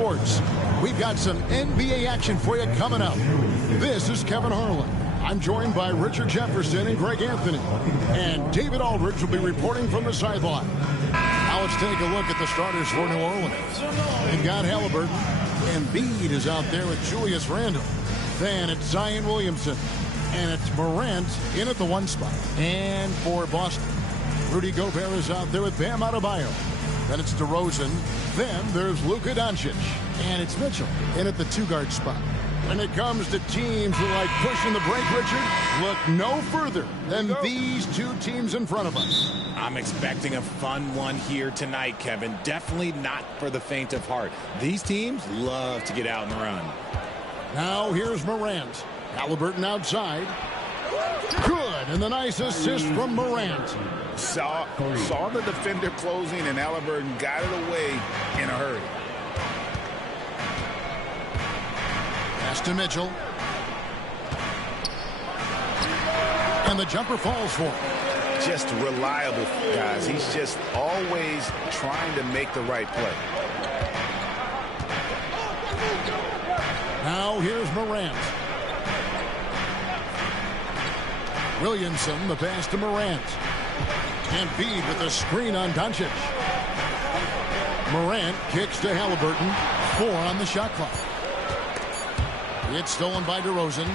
Sports. We've got some NBA action for you coming up. This is Kevin Harlan. I'm joined by Richard Jefferson and Greg Anthony. And David Aldridge will be reporting from the sideline. Now let's take a look at the starters for New Orleans. They've got Halliburton. Embiid is out there with Julius Randle. Then it's Zion Williamson. And it's Morant in at the 1 spot. And for Boston, Rudy Gobert is out there with Bam Adebayo. Then it's DeRozan. Then there's Luka Doncic. And it's Mitchell in at the 2-guard spot. When it comes to teams who like pushing the break, Richard, look no further than these two teams in front of us. I'm expecting a fun one here tonight, Kevin. Definitely not for the faint of heart. These teams love to get out and run. Now here's Morant. Halliburton outside. Good, and the nice assist from Morant. Saw the defender closing, and Halliburton got it away in a hurry. Pass to Mitchell. And the jumper falls for him. Just reliable, guys. He's just always trying to make the right play. Now here's Morant. Williamson, the pass to Morant. And Embiid with the screen on Doncic. Morant kicks to Halliburton. 4 on the shot clock. It's stolen by DeRozan.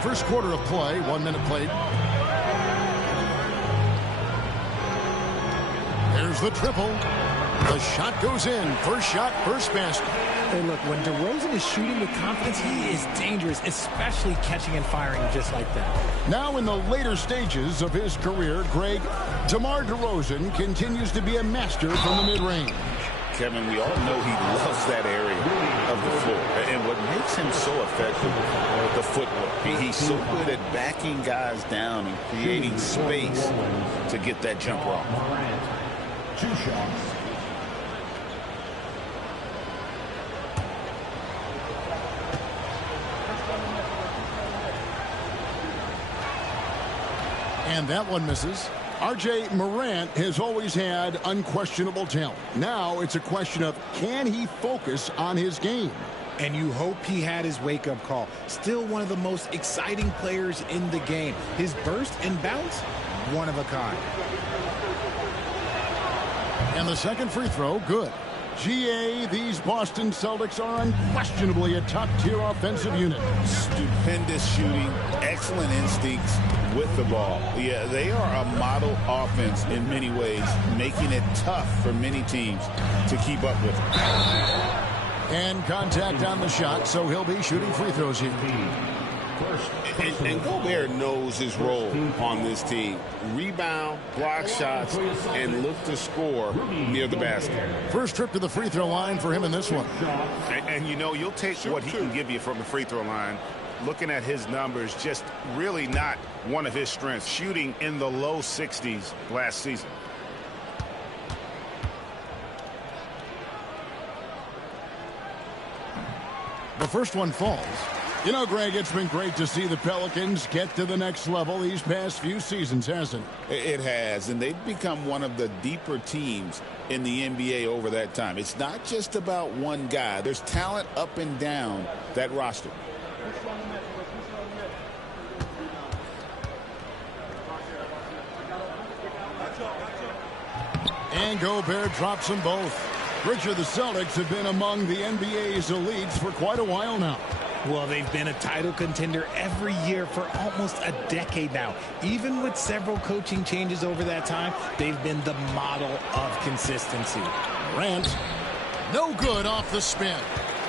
First quarter of play, 1 minute played. There's the triple. The shot goes in. First shot, first basket. Hey, look, when DeRozan is shooting with confidence, he is dangerous, especially catching and firing just like that. Now in the later stages of his career, Greg, DeMar DeRozan continues to be a master from the mid-range. Kevin, we all know he loves that area of the floor. And what makes him so effective, the footwork. He's so good at backing guys down and creating space to get that jumper off. 2 shots. And that one misses. R.J. Morant has always had unquestionable talent. Now it's a question of, can he focus on his game? And you hope he had his wake-up call. Still one of the most exciting players in the game. His burst and bounce, one of a kind. And the second free throw, good. GA, these Boston Celtics are unquestionably a top-tier offensive unit. Stupendous shooting, excellent instincts with the ball. Yeah, they are a model offense in many ways, making it tough for many teams to keep up with. And contact on the shot, so he'll be shooting free throws here. And Gobert knows his role on this team. Rebound, block shots, and look to score near the basket. First trip to the free throw line for him in this one. And you know, you'll take what he can give you from the free throw line. Looking at his numbers, just really not one of his strengths. Shooting in the low 60s last season. The first one falls. You know, Greg, it's been great to see the Pelicans get to the next level these past few seasons, hasn't it? It has, and they've become one of the deeper teams in the NBA over that time. It's not just about one guy. There's talent up and down that roster. And Gobert drops them both. Richard, the Celtics have been among the NBA's elites for quite a while now. Well, they've been a title contender every year for almost a decade now. Even with several coaching changes over that time, they've been the model of consistency. Morant, no good off the spin.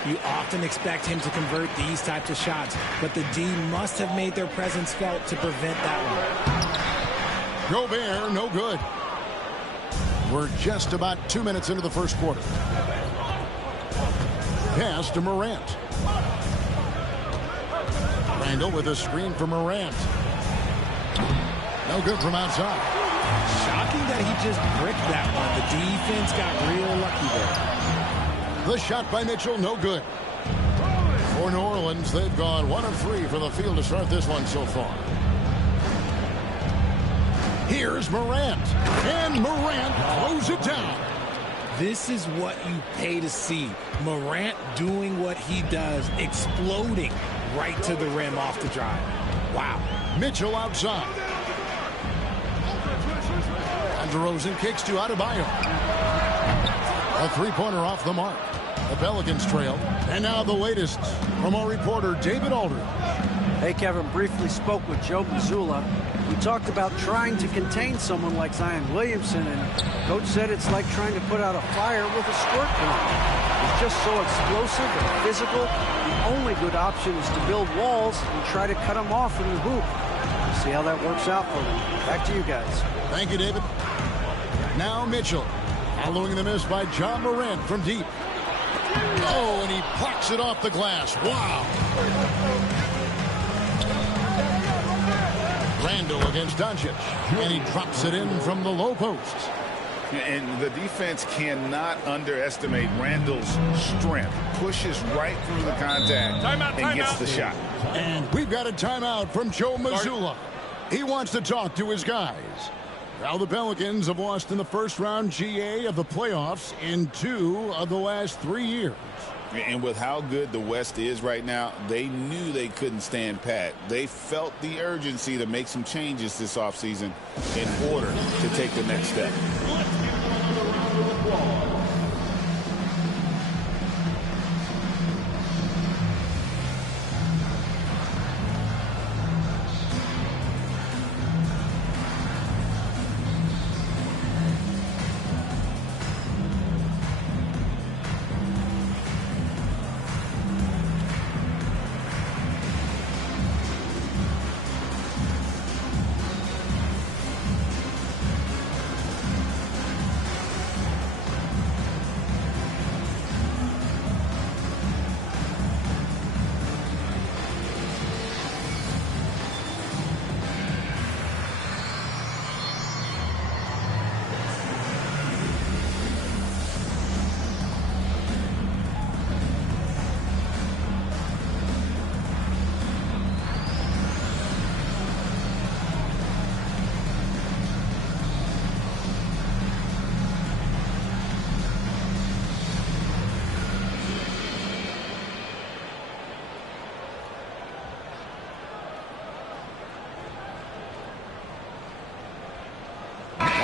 You often expect him to convert these types of shots, but the D must have made their presence felt to prevent that one. Gobert, no good. We're just about 2 minutes into the first quarter. Pass to Morant. Randle with a screen for Morant. No good from outside. Shocking that he just bricked that one. The defense got real lucky there. The shot by Mitchell, no good. For New Orleans, they've gone 1 of 3 from the field to start this one so far. Here's Morant. And Morant throws it down. This is what you pay to see. Morant doing what he does, exploding right to the rim off the drive. Wow. Mitchell outside. And DeRozan kicks to Adebayo. A three-pointer off the mark. The Pelicans trail. And now the latest from our reporter, David Aldridge. Hey, Kevin, briefly spoke with Joe Mazzulla. We talked about trying to contain someone like Zion Williamson, and Coach said it's like trying to put out a fire with a squirt gun. He's just so explosive and physical. The only good option is to build walls and try to cut him off in the hoop. We'll see how that works out for them. Back to you guys. Thank you, David. Now Mitchell, following the miss by John Morant from deep. Oh, and he plucks it off the glass. Wow. Randall against Doncic, and he drops it in from the low post. And the defense cannot underestimate Randall's strength. Pushes right through the contact and gets the shot. And we've got a timeout from Joe Mazzulla. He wants to talk to his guys. Now the Pelicans have lost in the first round GA of the playoffs in 2 of the last 3 years. And with how good the West is right now, they knew they couldn't stand pat. They felt the urgency to make some changes this offseason in order to take the next step.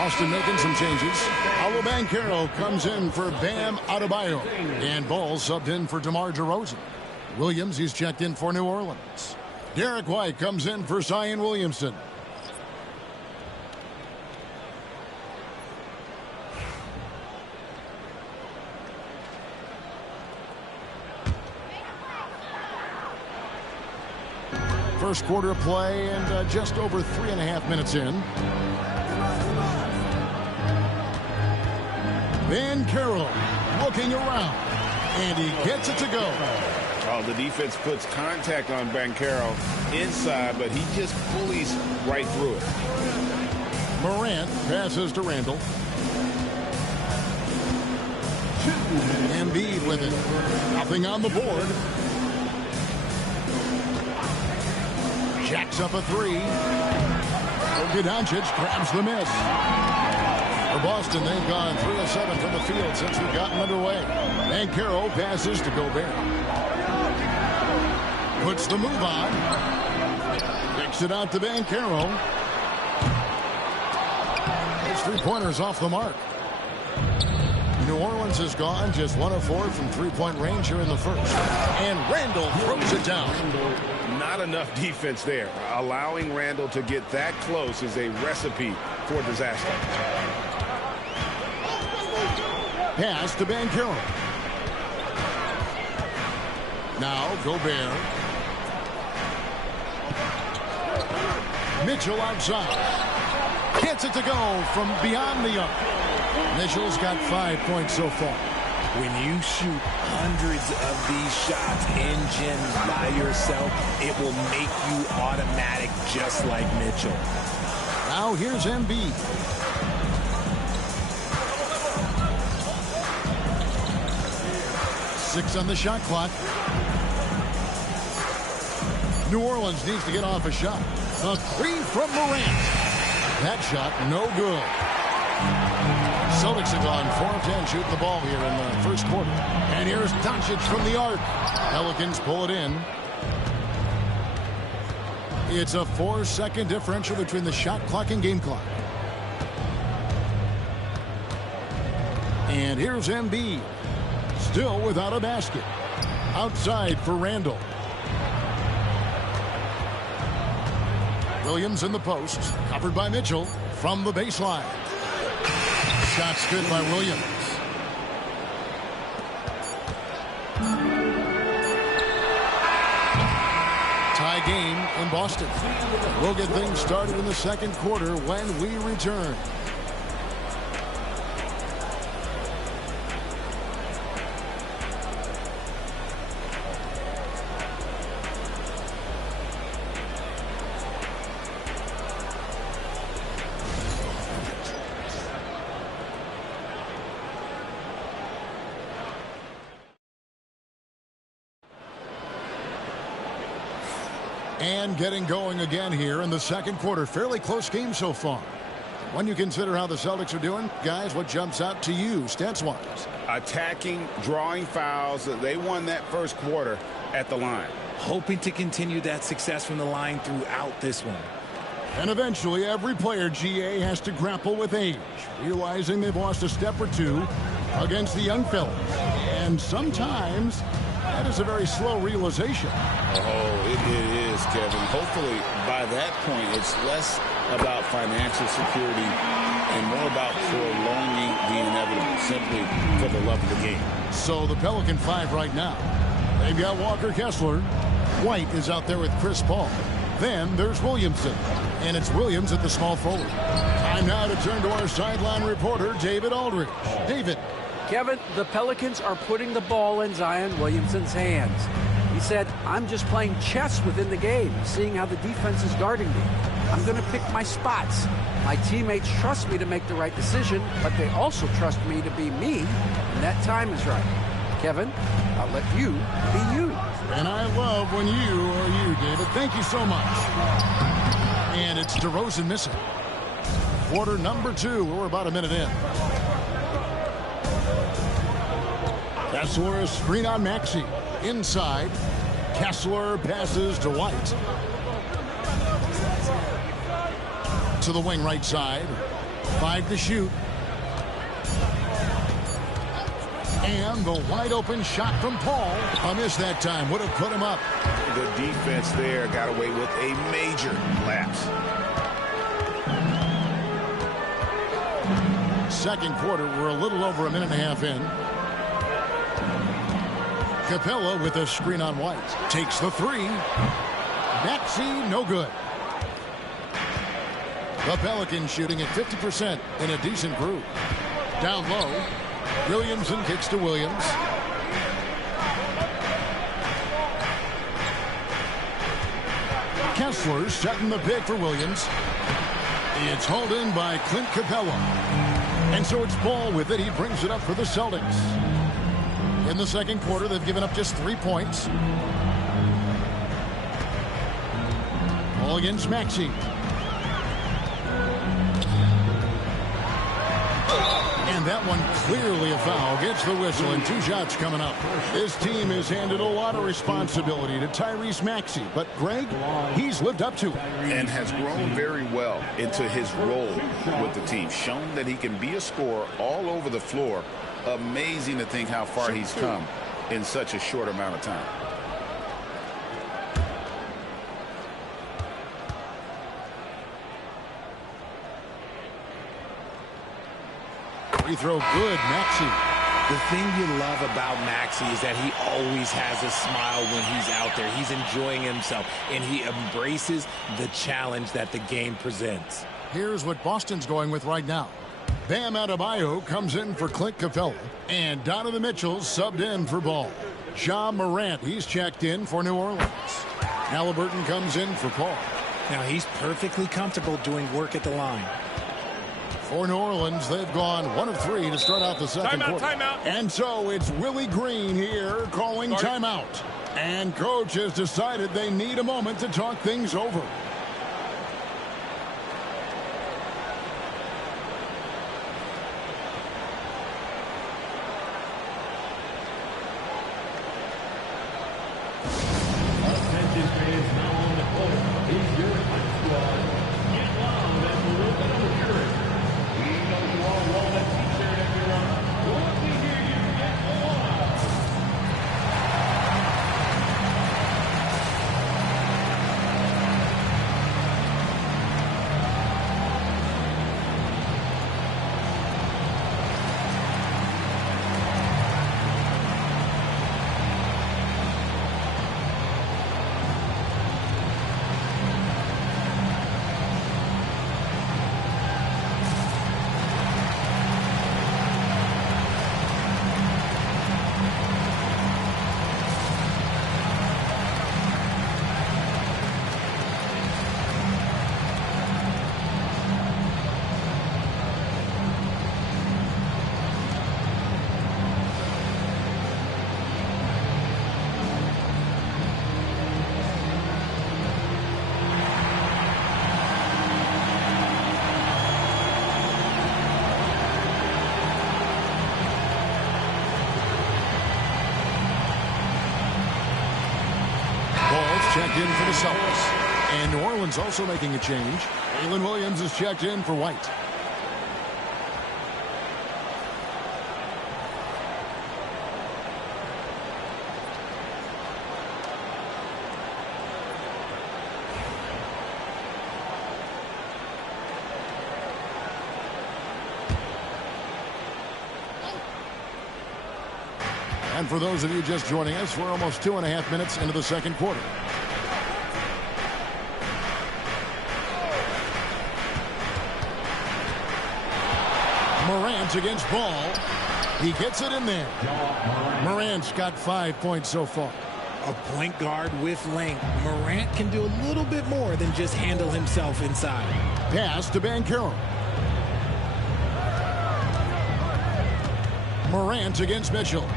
Boston making some changes. Paolo Banchero comes in for Bam Adebayo. And Ball subbed in for DeMar DeRozan. Williams, he's checked in for New Orleans. Derek White comes in for Zion Williamson. First quarter play and just over 3.5 minutes in. Banchero looking around, and he gets it to go. Oh, the defense puts contact on Banchero inside, but he just bullies right through it. Morant passes to Randall. Embiid with it. Nothing on the board. Jacks up a three. Doncic grabs the miss. For Boston, they've gone 3 of 7 from the field since we've gotten underway. Banchero passes to Gobert. Puts the move on. Kicks it out to Banchero. His three-pointer's off the mark. New Orleans has gone just 1 of 4 from three-point range here in the first. And Randall throws it down. Not enough defense there. Allowing Randall to get that close is a recipe for disaster. Pass to Banchero. Now Gobert. Mitchell outside. Gets it to go from beyond the arc. Mitchell's got 5 points so far. When you shoot hundreds of these shots in gyms by yourself, it will make you automatic just like Mitchell. Now here's Embiid. Six on the shot clock. New Orleans needs to get off a shot. A three from Morant. That shot no good. Celtics have gone 4 of 10 shooting the ball here in the first quarter. And here's Doncic from the arc. Pelicans pull it in. It's a 4-second differential between the shot clock and game clock. And here's Embiid. Still without a basket. Outside for Randall. Williams in the post. Covered by Mitchell from the baseline. Shots good by Williams. Tie game in Boston. We'll get things started in the second quarter when we return. And getting going again here in the second quarter. Fairly close game so far. When you consider how the Celtics are doing, guys, what jumps out to you stats-wise? Attacking, drawing fouls. They won that first quarter at the line. Hoping to continue that success from the line throughout this one. And eventually, every player, GA, has to grapple with age, realizing they've lost a step or two against the young fellas. And sometimes that is a very slow realization. Oh, it is, Kevin. Hopefully, by that point, it's less about financial security and more about prolonging the inevitable, simply for the love of the game. So the Pelican 5 right now. They've got Walker Kessler. White is out there with Chris Paul. Then there's Williamson. And it's Williams at the small forward. Time now to turn to our sideline reporter, David Aldridge. David. Kevin, the Pelicans are putting the ball in Zion Williamson's hands. He said, I'm just playing chess within the game, seeing how the defense is guarding me. I'm going to pick my spots. My teammates trust me to make the right decision, but they also trust me to be me, and that time is right. Kevin, I'll let you be you. And I love when you are you, David. Thank you so much. And it's DeRozan missing. Quarter number 2. We're about a minute in. Kessler, screen on Maxey. Inside. Kessler passes to White. To the wing right side. 5 to shoot. And the wide open shot from Paul. A miss that time. Would have put him up. The defense there got away with a major lapse. Second quarter, we're a little over a minute and a half in. Capella with a screen on White. Takes the 3. Maxey, no good. The Pelicans shooting at 50% in a decent group. Down low. Williamson kicks to Williams. Kessler setting the pick for Williams. It's hauled in by Clint Capella. And so it's Ball with it. He brings it up for the Celtics. In the second quarter, they've given up just 3 points. Ball against Maxey. And that one clearly a foul. Gets the whistle and 2 shots coming up. This team has handed a lot of responsibility to Tyrese Maxey. But, Greg, he's lived up to it. And has grown very well into his role with the team. Shown that he can be a scorer all over the floor. Amazing to think how far he's come in such a short amount of time. Free throw good, Maxey. The thing you love about Maxey is that he always has a smile when he's out there. He's enjoying himself, and he embraces the challenge that the game presents. Here's what Boston's going with right now. Bam Adebayo comes in for Clint Capella, and Donovan Mitchell subbed in for Ball. Ja Morant, he's checked in for New Orleans. Halliburton comes in for Paul. Now he's perfectly comfortable doing work at the line. For New Orleans, they've gone 1 of 3 to start out the second quarter. Timeout. And so it's Willie Green here calling timeout. And coach has decided they need a moment to talk things over. checked in for the Celtics. And New Orleans also making a change. Jalen Williams is checked in for White. And for those of you just joining us, we're almost 2.5 minutes into the second quarter. Morant against Ball. He gets it in there. Morant's got 5 points so far. A point guard with length. Morant can do a little bit more than just handle himself inside. Pass to Banchero. Morant against Mitchell.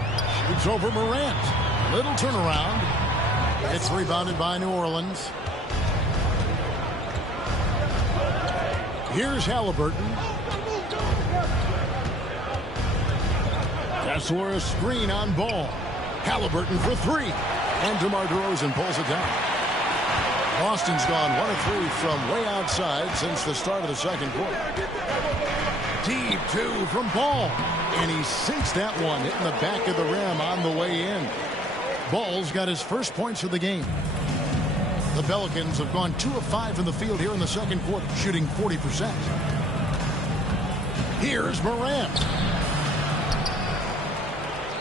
Shoots over Morant. Little turnaround. It's rebounded by New Orleans. Here's Halliburton. Kessler a screen on Ball. Halliburton for three. And DeMar DeRozan pulls it down. Boston's gone 1 of 3 from way outside since the start of the second quarter. Deep two from Ball. And he sinks that one, hitting the back of the rim on the way in. Ball's got his first points of the game. The Pelicans have gone 2 of 5 from the field here in the second quarter, shooting 40%. Here's Morant.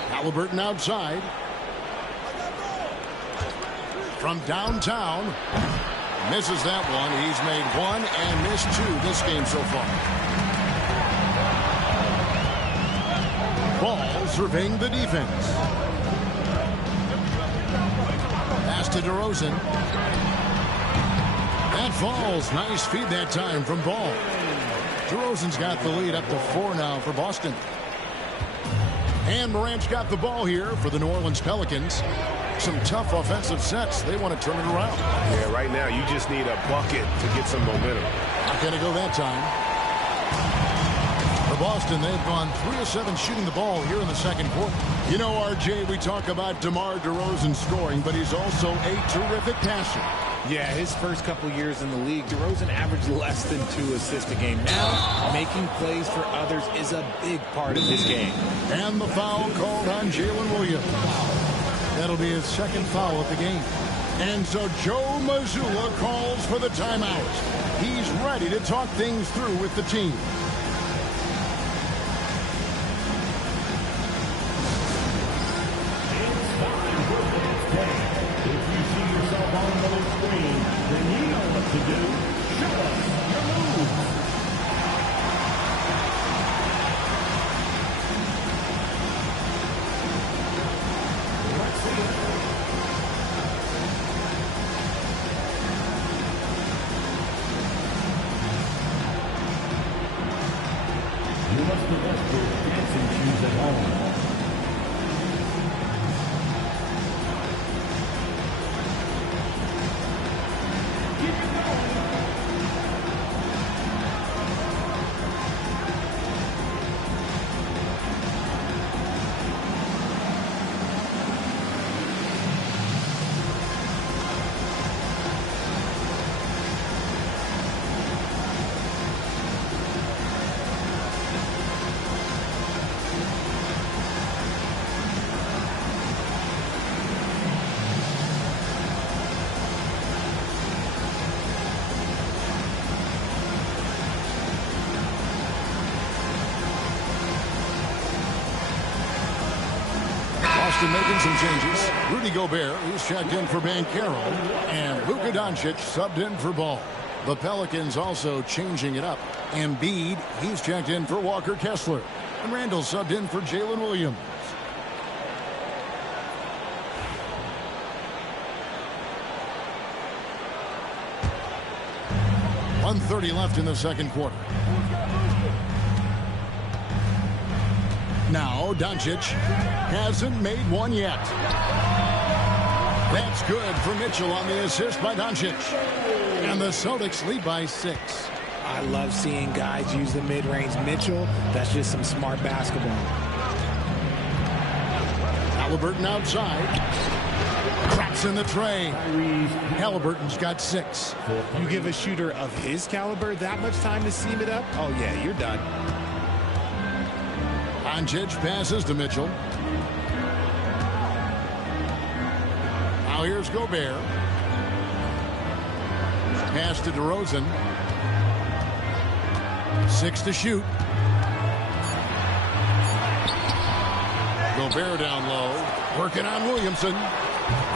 Halliburton outside. From downtown. Misses that one. He's made 1 and missed 2 this game so far. Ball surveying the defense. Pass to DeRozan. That falls. Nice feed that time from Ball. DeRozan's got the lead up to 4 now for Boston. And Morant's got the ball here for the New Orleans Pelicans. Some tough offensive sets. They want to turn it around. Yeah, right now you just need a bucket to get some momentum. Not going to go that time. For Boston, they've gone 3 of 7 shooting the ball here in the second quarter. You know, RJ, we talk about DeMar DeRozan scoring, but he's also a terrific passer. Yeah, his first couple years in the league, DeRozan averaged less than 2 assists a game. Now, making plays for others is a big part of his game. And the foul called on Jalen Williams. That'll be his second foul of the game. And so Joe Mazzulla calls for the timeout. He's ready to talk things through with the team. Making some changes. Rudy Gobert, he's checked in for Banchero, and Luka Doncic subbed in for Ball. The Pelicans also changing it up. Embiid, he's checked in for Walker Kessler, and Randall subbed in for Jalen Williams. .130 left in the second quarter. Now Doncic hasn't made one yet. That's good for Mitchell on the assist by Doncic. And the Celtics lead by 6. I love seeing guys use the mid-range. Mitchell, that's just some smart basketball. Halliburton outside. Drops in the tray. Halliburton's got 6. You give a shooter of his caliber that much time to seam it up? Oh, yeah, you're done. Doncic passes to Mitchell. Now here's Gobert. Pass to DeRozan. 6 to shoot. Gobert down low. Working on Williamson.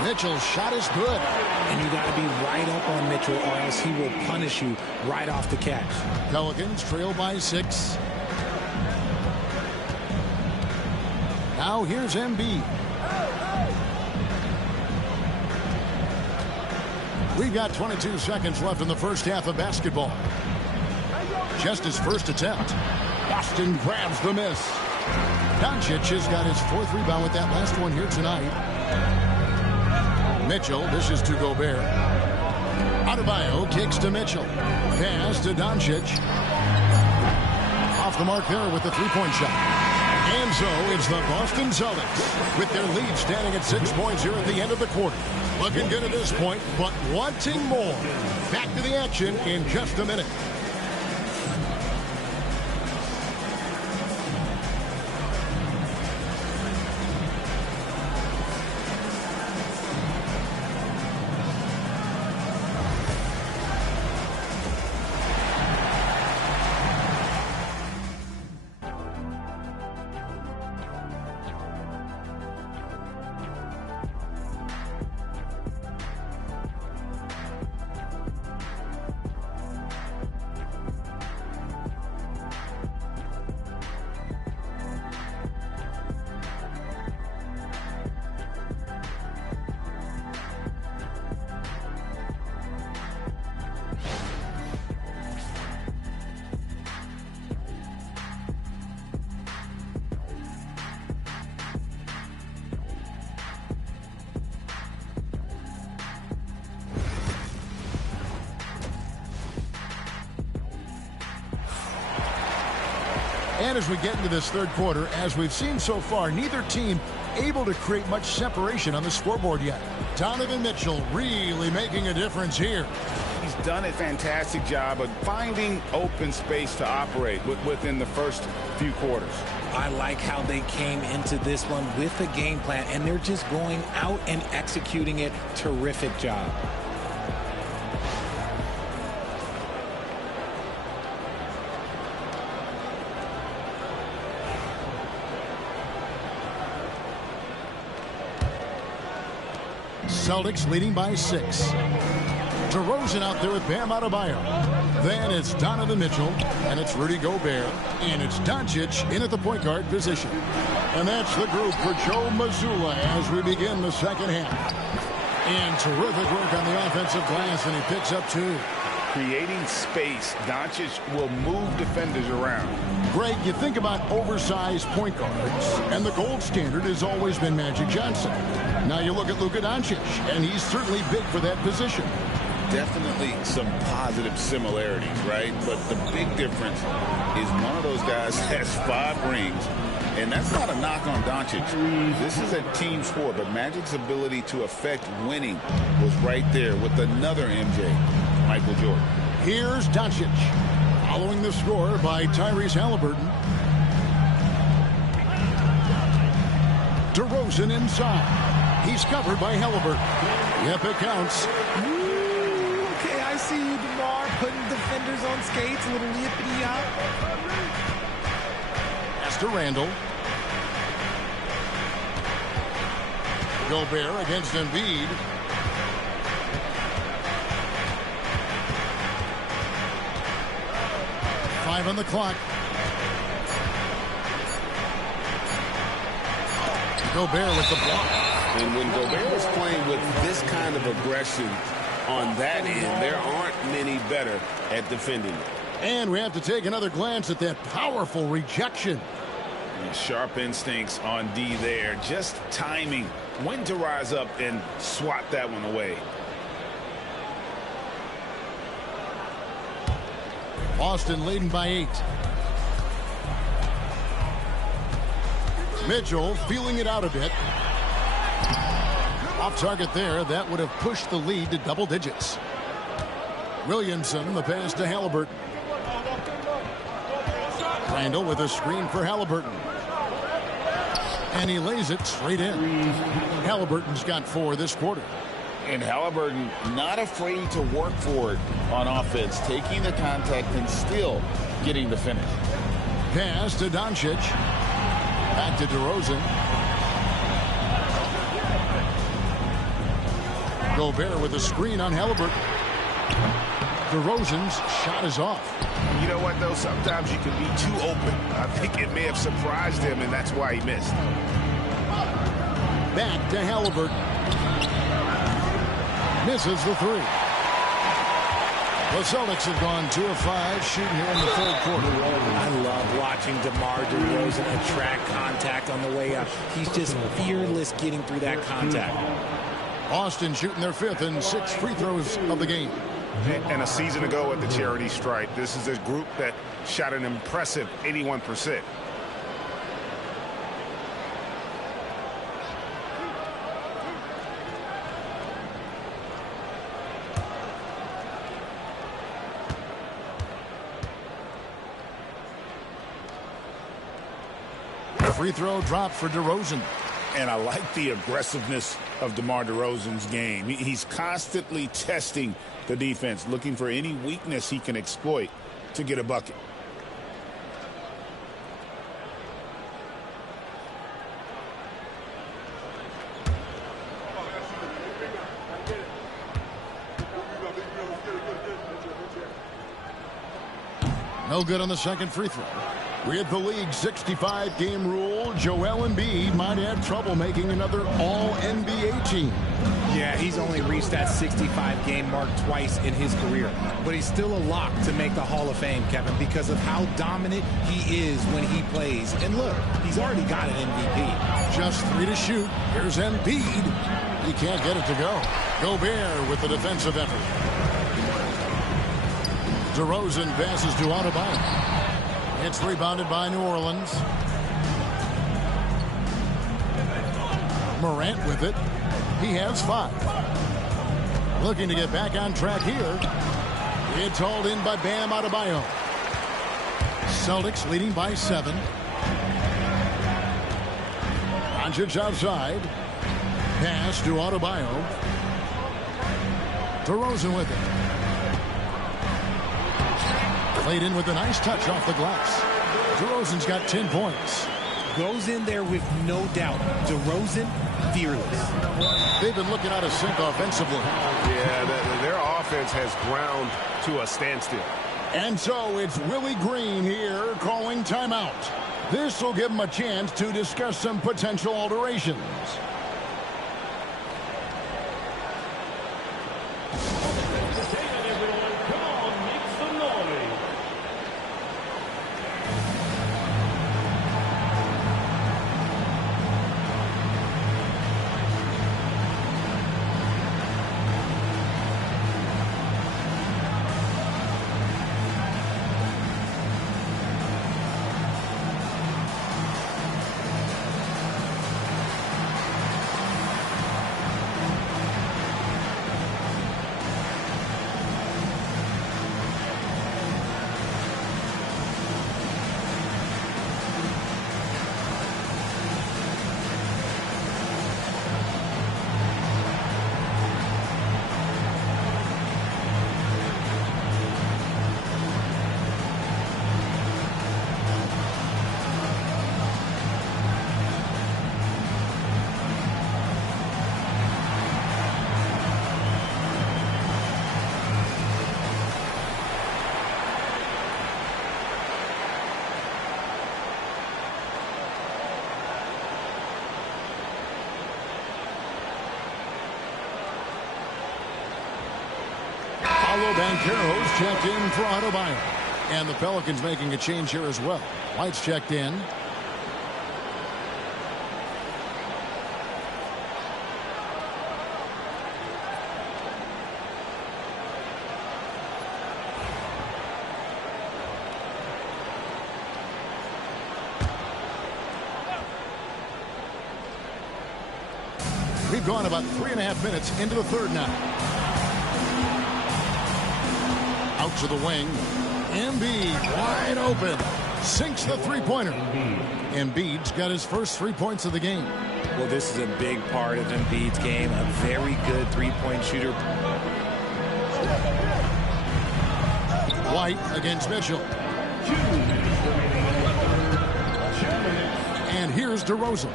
Mitchell's shot is good. And you got to be right up on Mitchell or else he will punish you right off the catch. Pelicans trail by 6. Now here's Embiid. We've got 22 seconds left in the first half of basketball. Just his first attempt. Boston grabs the miss. Doncic has got his 4th rebound with that last one here tonight. Mitchell dishes to Gobert. Adebayo kicks to Mitchell. Pass to Doncic. Off the mark there with the 3-point shot. And so it's the Boston Celtics with their lead standing at 6 points here at the end of the quarter. Looking good at this point, but wanting more. Back to the action in just a minute. And as we get into this third quarter, as we've seen so far, neither team able to create much separation on the scoreboard yet. Donovan Mitchell really making a difference here. He's done a fantastic job of finding open space to operate within the first few quarters. I like how they came into this one with a game plan, and they're just going out and executing it. Terrific job. Celtics leading by 6. DeRozan out there with Bam Adebayo. Then it's Donovan Mitchell, and it's Rudy Gobert, and it's Doncic in at the point guard position. And that's the group for Joe Mazzulla as we begin the second half. And terrific work on the offensive glass, and he picks up 2. Creating space, Doncic will move defenders around. Greg, you think about oversized point guards, and the gold standard has always been Magic Johnson. Now you look at Luka Doncic, and he's certainly big for that position. Definitely some positive similarities, right? But the big difference is one of those guys has 5 rings, and that's not a knock on Doncic. This is a team sport, but Magic's ability to affect winning was right there with another MJ, Michael Jordan. Here's Doncic, following the score by Tyrese Halliburton. DeRozan inside. He's covered by Halliburton. Yep, it counts. Ooh, okay, I see you, DeMar, putting defenders on skates, a little yippity-yop. Pass to Randall. Gobert against Embiid. Five on the clock. Gobert with the block. And when Gobert is playing with this kind of aggression on that end, there aren't many better at defending it. And we have to take another glance at that powerful rejection. And sharp instincts on D there. Just timing when to rise up and swat that one away. Boston leading by 8. Mitchell feeling it out a bit. Off target there. That would have pushed the lead to double digits. Williamson, the pass to Halliburton. Randall with a screen for Halliburton. And he lays it straight in. Halliburton's got 4 this quarter. And Halliburton not afraid to work for it on offense, taking the contact and still getting the finish. Pass to Doncic. Back to DeRozan. Gobert with a screen on Halliburton. DeRozan's shot is off. You know what, though? Sometimes you can be too open. I think it may have surprised him, and that's why he missed. Back to Halliburton. Misses the 3. The Celtics have gone 2 of 5 shooting here in the third quarter. I love watching DeMar DeRozan attract contact on the way up. He's just fearless getting through that contact. Austin shooting their 5th and 6th free throws of the game. And a season ago at the charity stripe, this is a group that shot an impressive 81%. Free throw drop for DeRozan. And I like the aggressiveness of DeMar DeRozan's game. He's constantly testing the defense, looking for any weakness he can exploit to get a bucket. No good on the second free throw. With the league's 65-game rule, Joel Embiid might have trouble making another All-NBA team. Yeah, he's only reached that 65-game mark twice in his career. But he's still a lock to make the Hall of Fame, Kevin, because of how dominant he is when he plays. And look, he's already got an MVP. Just 3 to shoot. Here's Embiid. He can't get it to go. Gobert with the defensive effort. DeRozan passes to Adebayo. It's rebounded by New Orleans. Morant with it. He has 5. Looking to get back on track here. It's hauled in by Bam Adebayo. Celtics leading by 7. Doncic outside. Pass to Adebayo. DeRozan with it. Played in with a nice touch off the glass. DeRozan's got 10 points. Goes in there with no doubt. DeRozan, fearless. They've been looking out of sync offensively. Yeah, their offense has ground to a standstill. And so it's Willie Green here calling timeout. This will give him a chance to discuss some potential alterations. Banchero's checked in for Adebayo. And the Pelicans making a change here as well. White's checked in. We've gone about 3.5 minutes into the third now. Out to the wing. Embiid wide open. Sinks the three-pointer. Embiid's got his first 3 points of the game. Well, this is a big part of Embiid's game. A very good three-point shooter. White against Mitchell. And here's DeRozan.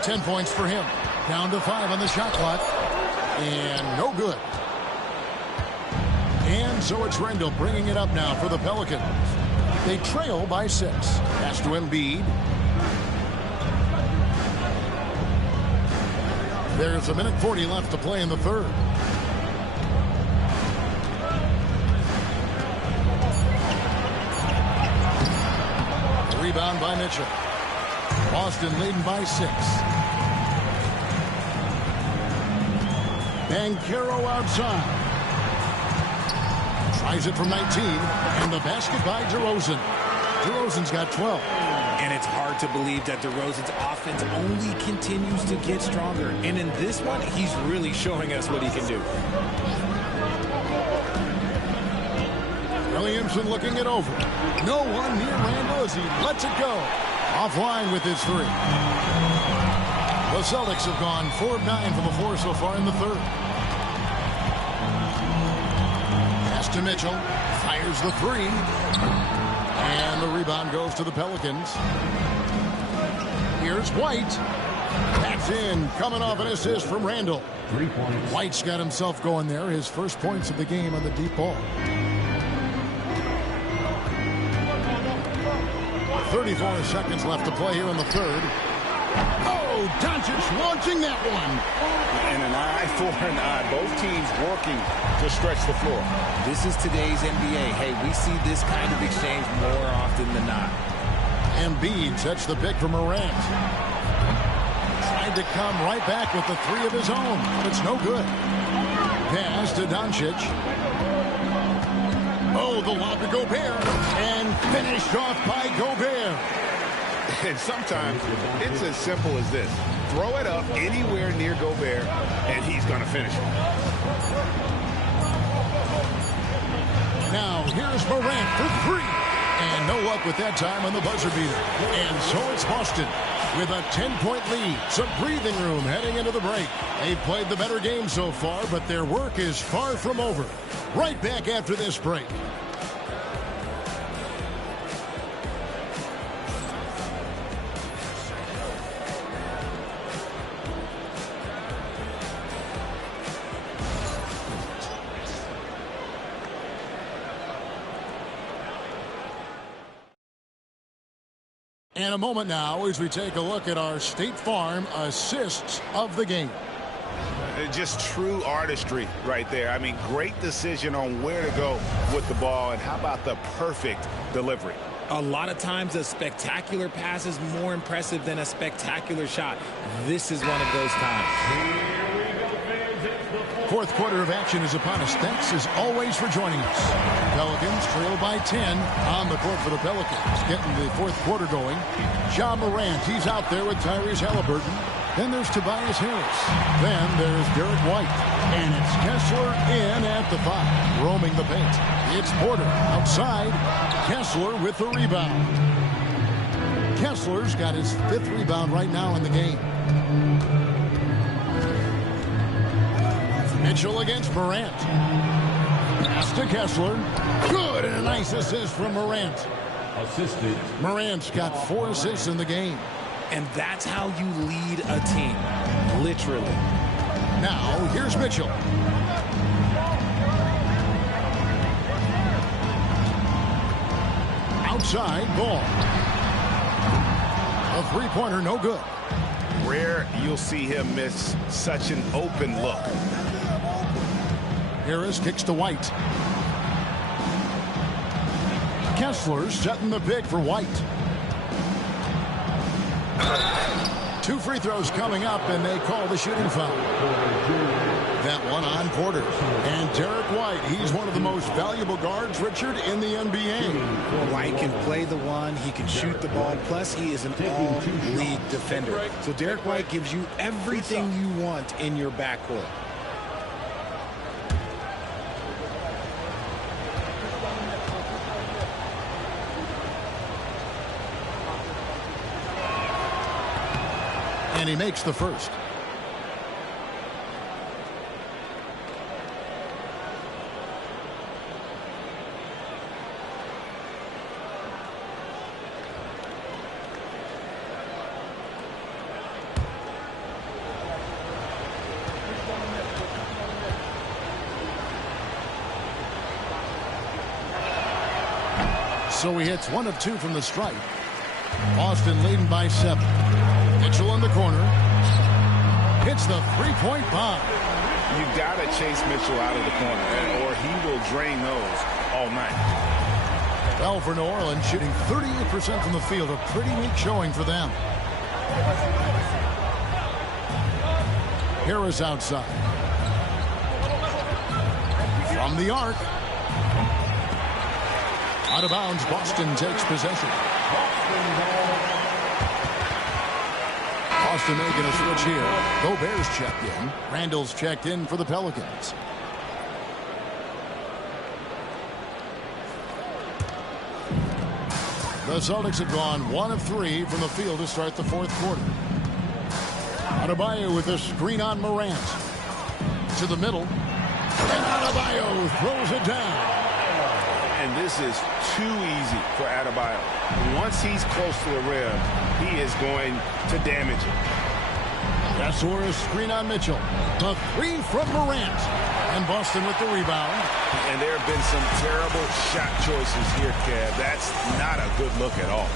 10 points for him. Down to 5 on the shot clock. And no good. And so it's Rendell bringing it up now for the Pelicans. They trail by 6. Pass to Embiid. There's 1:40 left to play in the third. Rebound by Mitchell. Boston leading by 6. Banchero outside. Tries it from 19. And the basket by DeRozan. DeRozan's got 12. And it's hard to believe that DeRozan's offense only continues to get stronger. And in this one, he's really showing us what he can do. Williamson looking it over. No one near Randall as he lets it go. Offline with his 3. The Celtics have gone 4 of 9 from the floor so far in the third. Pass to Mitchell. Fires the 3. And the rebound goes to the Pelicans. Here's White. That's in. Coming off an assist from Randall. 3 points. White's got himself going there. His first points of the game on the deep ball. 34 seconds left to play here in the third. Oh, Doncic launching that one. And an eye for an eye. Both teams working to stretch the floor. This is today's NBA. Hey, we see this kind of exchange more often than not. Embiid sets the pick for Morant. Tried to come right back with the 3 of his own, but it's no good. Pass to Doncic. Oh, the lob to Gobert. And finished off by Gobert. And sometimes it's as simple as this. Throw it up anywhere near Gobert, and he's going to finish it. Now, here's Morant for 3. And no luck with that time on the buzzer beater. And so it's Boston with a 10-point lead. Some breathing room heading into the break. They've played the better game so far, but their work is far from over. Right back after this break. And a moment now as we take a look at our State Farm assists of the game. Just true artistry right there. I mean, great decision on where to go with the ball, and how about the perfect delivery? A lot of times a spectacular pass is more impressive than a spectacular shot. This is one of those times. Fourth quarter of action is upon us. Thanks as always for joining us. Pelicans trail by 10 on the court for the Pelicans. Getting the fourth quarter going. Ja Morant, he's out there with Tyrese Halliburton. Then there's Tobias Harris. Then there's Derek White. And it's Kessler in at the 5. Roaming the paint. It's Porter outside. Kessler with the rebound. Kessler's got his 5th rebound right now in the game. Mitchell against Morant. Pass to Kessler. Good, and a nice assist from Morant. Assisted. Morant's got 4 assists in the game. And that's how you lead a team. Literally. Now, here's Mitchell. Outside ball. A three-pointer, no good. Rare you'll see him miss such an open look. Harris kicks to White. Kessler setting the pick for White. 2 free throws coming up, and they call the shooting foul. that one on Porter. And Derek White, he's one of the most valuable guards, Richard, in the NBA. White can play the one, he can shoot the ball, plus he is an all-league defender. So Derek White gives you everything you want in your backcourt. And he makes the first. So he hits 1 of 2 from the stripe. Boston leading by 7. Mitchell in the corner. Hits the three-point bomb. You got to chase Mitchell out of the corner, or he will drain those all night. Well, for New Orleans, shooting 38% from the field. A pretty weak showing for them. Harris outside. From the arc. Out of bounds, Boston takes possession. Boston making a switch here. Gobert's checked in. Randall's checked in for the Pelicans. The Celtics have gone 1 of 3 from the field to start the fourth quarter. Adebayo with a screen on Morant. To the middle. And Adebayo throws it down. And this is too easy for Adebayo. Once he's close to the rim, he is going to damage it. That's screen on Mitchell. The 3 from Morant. And Boston with the rebound. And there have been some terrible shot choices here, Kev. That's not a good look at all.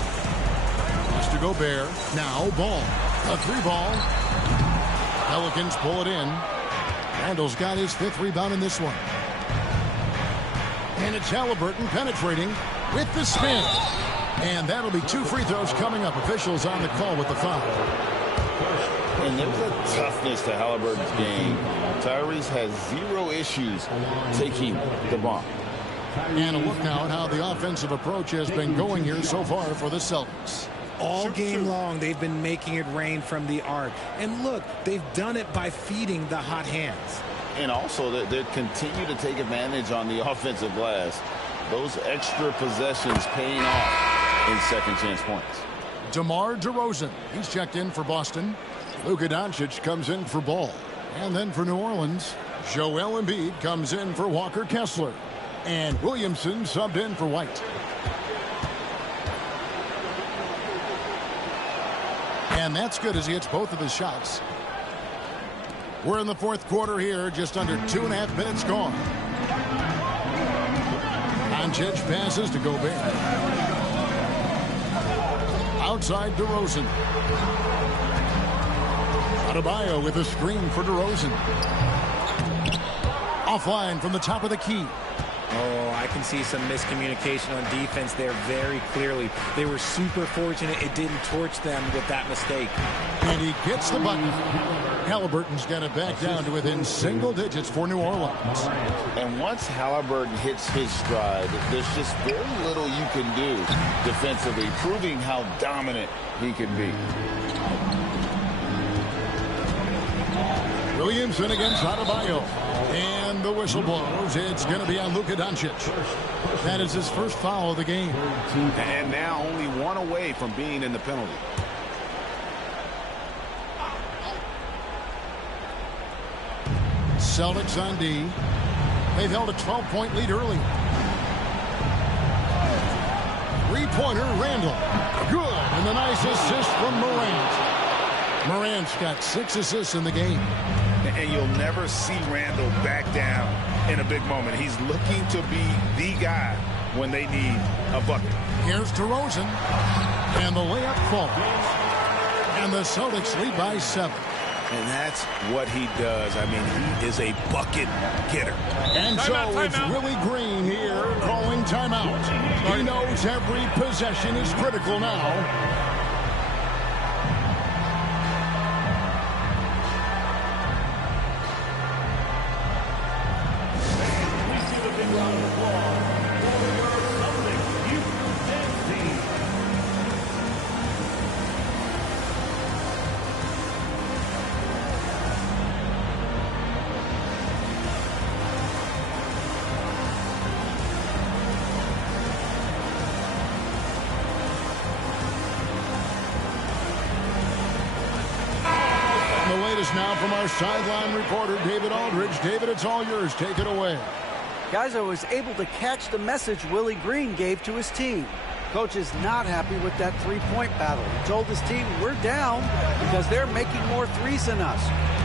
Mr. Gobert. Now Ball. A 3 ball. Pelicans pull it in. Randall's got his 5th rebound in this one. And it's Halliburton penetrating with the spin. And that'll be 2 free throws coming up. Officials on the call with the foul. And there's a toughness to Halliburton's game. Tyrese has 0 issues taking the ball. And a look now at how the offensive approach has been going here so far for the Celtics. All game long, they've been making it rain from the arc. And look, they've done it by feeding the hot hands. And also, they continue to take advantage on the offensive glass. Those extra possessions paying off in second chance points. DeMar DeRozan, he's checked in for Boston. Luka Doncic comes in for Ball. And then for New Orleans, Joel Embiid comes in for Walker Kessler. And Williamson subbed in for White. And that's good as he hits both of his shots. We're in the fourth quarter here, just under 2.5 minutes gone. Doncic passes to Gobert. Outside DeRozan. Adebayo with a screen for DeRozan. Offline from the top of the key. Oh, I can see some miscommunication on defense there very clearly. They were super fortunate it didn't torch them with that mistake. And he gets the bucket. Halliburton's got it back down to within single digits for New Orleans. And once Halliburton hits his stride, there's just very little you can do defensively, proving how dominant he can be. Williamson against Adebayo. And the whistle blows. It's going to be on Luka Doncic. That is his first foul of the game. And now only 1 away from being in the penalty. Celtics on D. They've held a 12-point lead early. Three-pointer, Randall. Good. And the nice assist from Morant. Morant's got 6 assists in the game. And you'll never see Randall back down in a big moment. He's looking to be the guy when they need a bucket. Here's DeRozan. And the layup falls. And the Celtics lead by 7. And that's what he does. I mean, he is a bucket getter. And so it's Willie Green here calling timeout. He knows every possession is critical now. Second round of applause for your Celtics U.S. team. The latest now from our sideline reporter, David Aldridge. David, it's all yours. Take it away. Guys, I was able to catch the message Willie Green gave to his team. Coach is not happy with that three-point battle. He told his team, we're down because they're making more threes than us.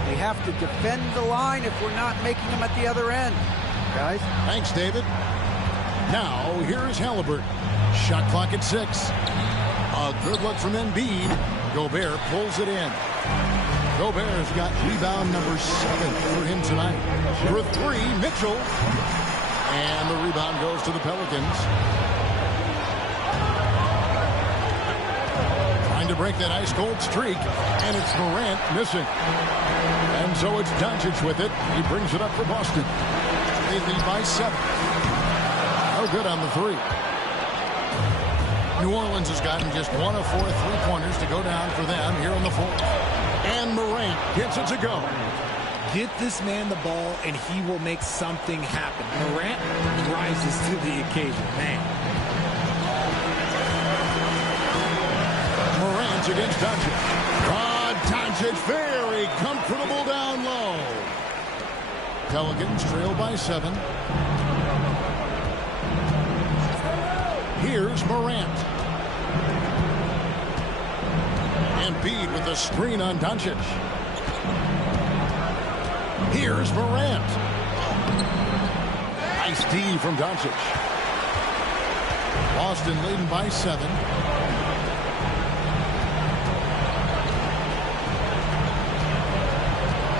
We have to defend the line if we're not making them at the other end. Guys? Thanks, David. Now, here is Halliburton. Shot clock at 6. A good look from Embiid. Gobert pulls it in. Gobert's got rebound number 7 for him tonight. For 3, Mitchell. And the rebound goes to the Pelicans. Trying to break that ice-cold streak. And it's Morant missing. And so it's Doncic with it. He brings it up for Boston. They lead by 7. No good on the 3. New Orleans has gotten just 1 of 4 3-pointers to go down for them here in the 4th. And Morant gets it to go. Get this man the ball, and he will make something happen. Morant rises to the occasion, man. Morant against Doncic. Doncic very comfortable down low. Pelicans trail by 7. Here's Morant. Embiid with the screen on Doncic. Here's Morant. Nice D from Doncic. Boston leading by 7.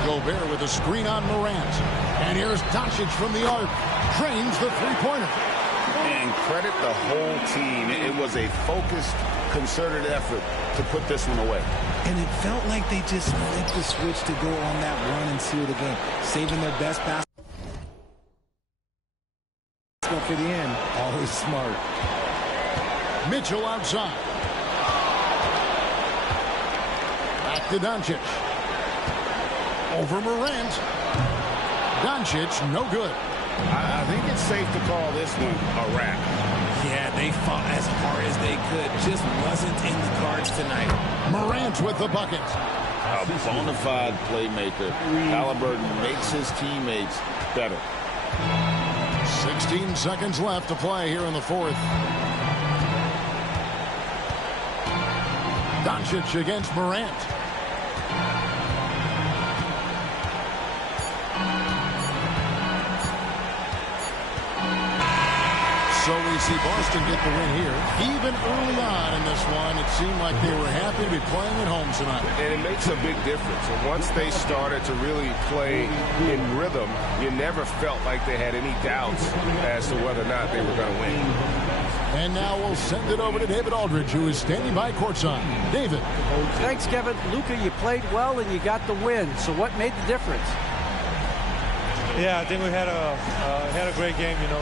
Gobert with a screen on Morant. And here's Doncic from the arc. Drains the three-pointer. And credit the whole team. It was a focused, concerted effort to put this one away. And it felt like they just flipped the switch to go on that run and seal the game, saving their best basketball for the end. Always smart. Mitchell outside. Back to Doncic. Over Morant. Doncic, no good. I think it's safe to call this one a wrap. Yeah, they fought as hard as they could. Just wasn't in the cards tonight. Morant with the bucket. A bona fide playmaker. Halliburton makes his teammates better. 16 seconds left to play here in the 4th. Doncic against Morant. So we see Boston get the win here. Even early on in this one, it seemed like they were happy to be playing at home tonight. And it makes a big difference. And once they started to really play in rhythm, you never felt like they had any doubts as to whether or not they were going to win. And now we'll send it over to David Aldridge, who is standing by courtside. David. Thanks, Kevin. Luka, you played well and you got the win. So what made the difference? Yeah, I think we had a great game. You know,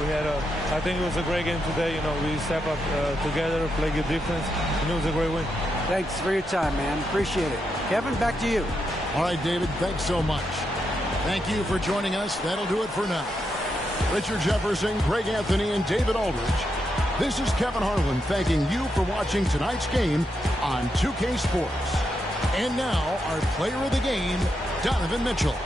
I think it was a great game today. You know, we step up together, play good defense, and it was a great win. Thanks for your time, man. Appreciate it. Kevin, back to you. All right, David, thanks so much. Thank you for joining us. That'll do it for now. Richard Jefferson, Greg Anthony, and David Aldridge. This is Kevin Harlan thanking you for watching tonight's game on 2K Sports. And now, our player of the game, Donovan Mitchell.